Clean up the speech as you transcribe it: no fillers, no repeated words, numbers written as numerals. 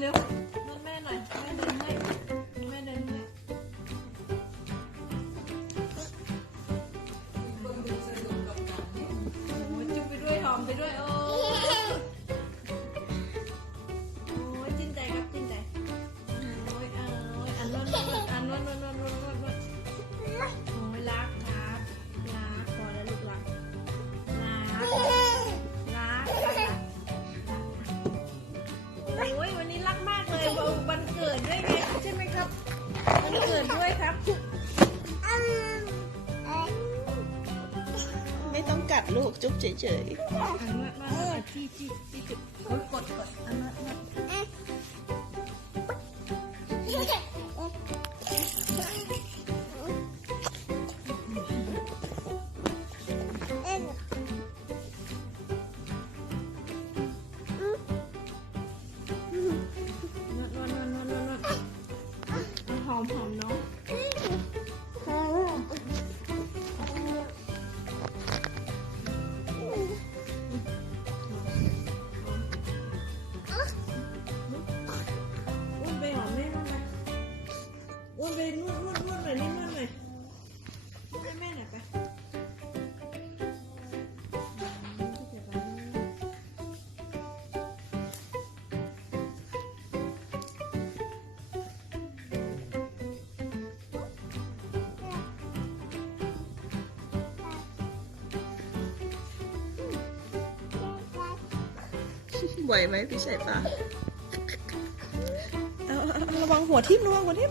เร็วๆนวดแม่หน่อยแม่เดินให้แม่เดินให้โอ้ยจุ๊บไปด้วยหอมไปด้วยโอ้ยจิ้นใจครับจิ้นใจโอ้ยอันนวดอันนวดโอ้ยรักครับรักพอแล้วลูกรักโอ้ยวันนี้รักมากเลยวันเกิดด้วยไงใช่ไหมครับวันเกิดด้วยครับไม่ต้องกัดลูกจุ๊บเฉยอันนวดมาที่จุดโอ้ยกดอันนวดหอมเนาะอ้วนไปหอมแม่บ้างไหมอ้วนไปนวดหน่อยนี่นวดหน่อยให้แม่หน่อยไปๆไหวไหมพี่ชายตาเอาระวังหัวทิ่มระวังหัวทิ่ม